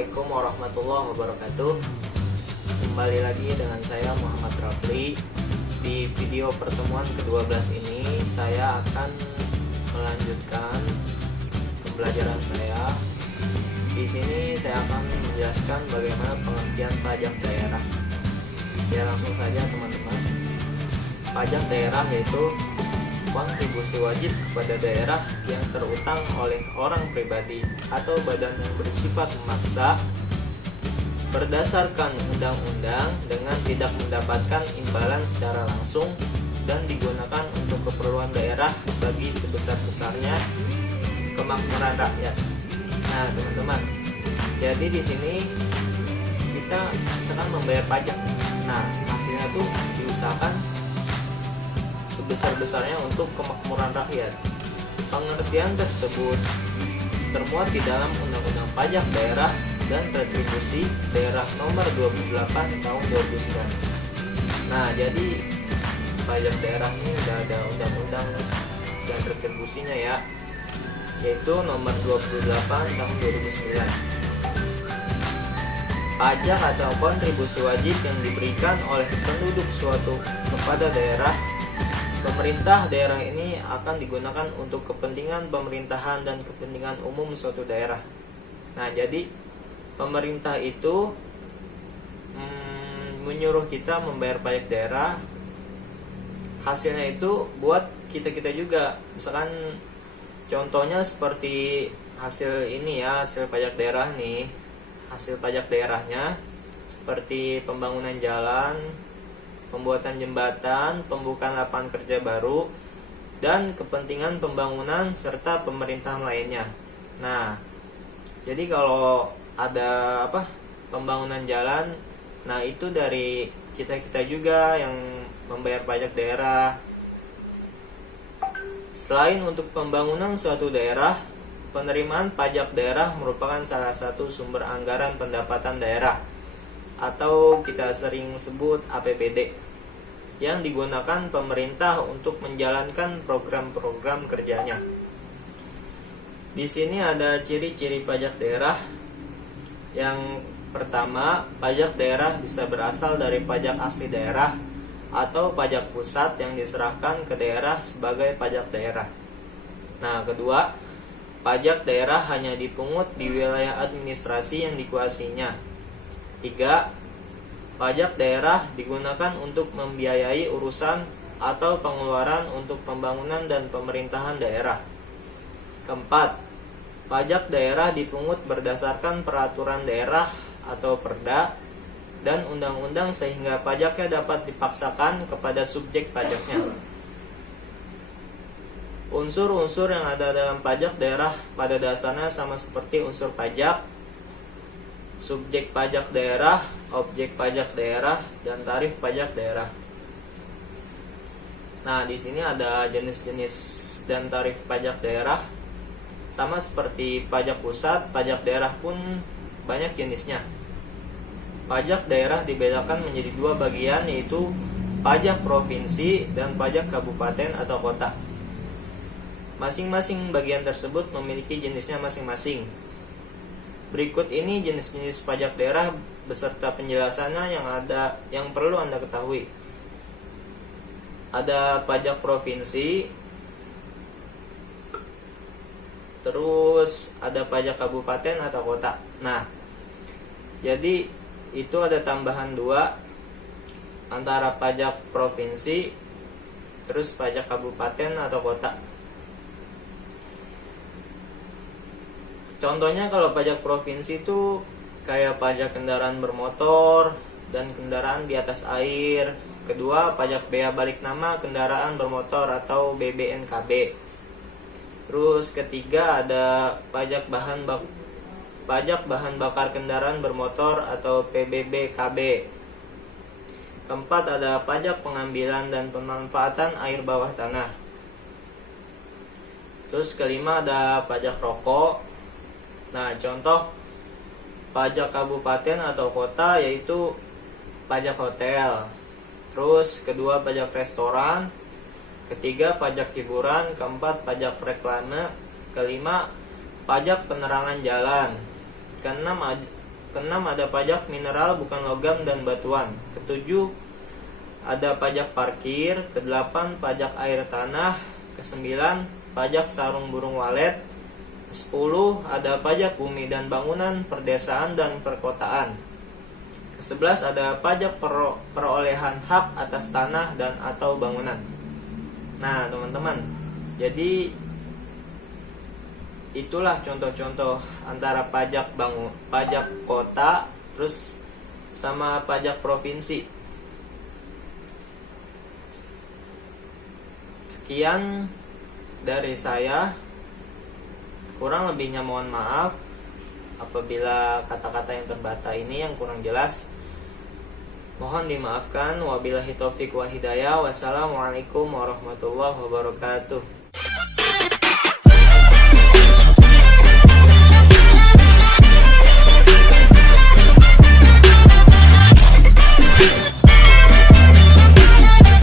Assalamualaikum warahmatullahi wabarakatuh. Kembali lagi dengan saya Muhammad Rafli. Di video pertemuan ke-12 ini saya akan melanjutkan pembelajaran saya. Di sini saya akan menjelaskan bagaimana pengertian pajak daerah. Ya, langsung saja teman-teman. Pajak daerah yaitu kontribusi wajib kepada daerah yang terutang oleh orang pribadi atau badan yang bersifat memaksa berdasarkan undang-undang dengan tidak mendapatkan imbalan secara langsung dan digunakan untuk keperluan daerah bagi sebesar-besarnya kemakmuran rakyat. Nah, teman-teman, jadi di sini kita misalkan membayar pajak. Nah, hasilnya tuh diusahakan sebesar-besarnya untuk kemakmuran rakyat. Pengertian tersebut termuat di dalam Undang-Undang Pajak Daerah dan Retribusi Daerah Nomor 28 Tahun 2009. Nah, jadi pajak daerah ini sudah ada undang-undang dan retribusinya ya, yaitu Nomor 28 Tahun 2009. Pajak atau kontribusi wajib yang diberikan oleh penduduk suatu kepada daerah. Pemerintah daerah ini akan digunakan untuk kepentingan pemerintahan dan kepentingan umum suatu daerah. Nah, jadi pemerintah itu menyuruh kita membayar pajak daerah. Hasilnya itu buat kita-kita juga. Misalkan contohnya seperti hasil ini ya, hasil pajak daerah nih. Hasil pajak daerahnya seperti pembangunan jalan, pembuatan jembatan, pembukaan lapangan kerja baru, dan kepentingan pembangunan serta pemerintahan lainnya. Nah, jadi kalau ada pembangunan jalan, nah itu dari kita-kita juga yang membayar pajak daerah. Selain untuk pembangunan suatu daerah, penerimaan pajak daerah merupakan salah satu sumber anggaran pendapatan daerah, atau kita sering sebut APBD, yang digunakan pemerintah untuk menjalankan program-program kerjanya. Di sini ada ciri-ciri pajak daerah. Yang pertama, pajak daerah bisa berasal dari pajak asli daerah atau pajak pusat yang diserahkan ke daerah sebagai pajak daerah. Nah, kedua, pajak daerah hanya dipungut di wilayah administrasi yang dikuasainya. 3. Pajak daerah digunakan untuk membiayai urusan atau pengeluaran untuk pembangunan dan pemerintahan daerah. 4. Pajak daerah dipungut berdasarkan peraturan daerah atau perda dan undang-undang sehingga pajaknya dapat dipaksakan kepada subjek pajaknya. Unsur-unsur yang ada dalam pajak daerah pada dasarnya sama seperti unsur pajak, subjek pajak daerah, objek pajak daerah, dan tarif pajak daerah. Nah, di sini ada jenis-jenis dan tarif pajak daerah. Sama seperti pajak pusat, pajak daerah pun banyak jenisnya. Pajak daerah dibedakan menjadi dua bagian, yaitu pajak provinsi dan pajak kabupaten atau kota. Masing-masing bagian tersebut memiliki jenisnya masing-masing. Berikut ini jenis-jenis pajak daerah beserta penjelasannya yang perlu Anda ketahui. Ada pajak provinsi, terus ada pajak kabupaten atau kota. Nah, jadi itu ada tambahan 2 antara pajak provinsi terus pajak kabupaten atau kota. Contohnya kalau pajak provinsi itu kayak pajak kendaraan bermotor dan kendaraan di atas air. Kedua, pajak bea balik nama kendaraan bermotor atau BBNKB. Terus ketiga ada pajak bahan bakar kendaraan bermotor atau PBBKB. Keempat ada pajak pengambilan dan pemanfaatan air bawah tanah. Terus kelima ada pajak rokok. Nah, contoh pajak kabupaten atau kota yaitu pajak hotel. Terus kedua pajak restoran, ketiga pajak hiburan, keempat pajak reklame, kelima pajak penerangan jalan, keenam Keenam, ada pajak mineral bukan logam dan batuan. Ketujuh, ada pajak parkir. Kedelapan, pajak air tanah. Kesembilan, pajak sarung burung walet. 10, ada pajak bumi dan bangunan, perdesaan dan perkotaan. Ke-11, ada pajak perolehan hak atas tanah dan atau bangunan. Nah, teman-teman, jadi itulah contoh-contoh antara pajak pajak kota terus sama pajak provinsi. Sekian dari saya. Kurang lebihnya mohon maaf apabila kata-kata yang terbata ini yang kurang jelas. Mohon dimaafkan. Wabillahi taufik wal hidayah. Wassalamualaikum warahmatullahi wabarakatuh.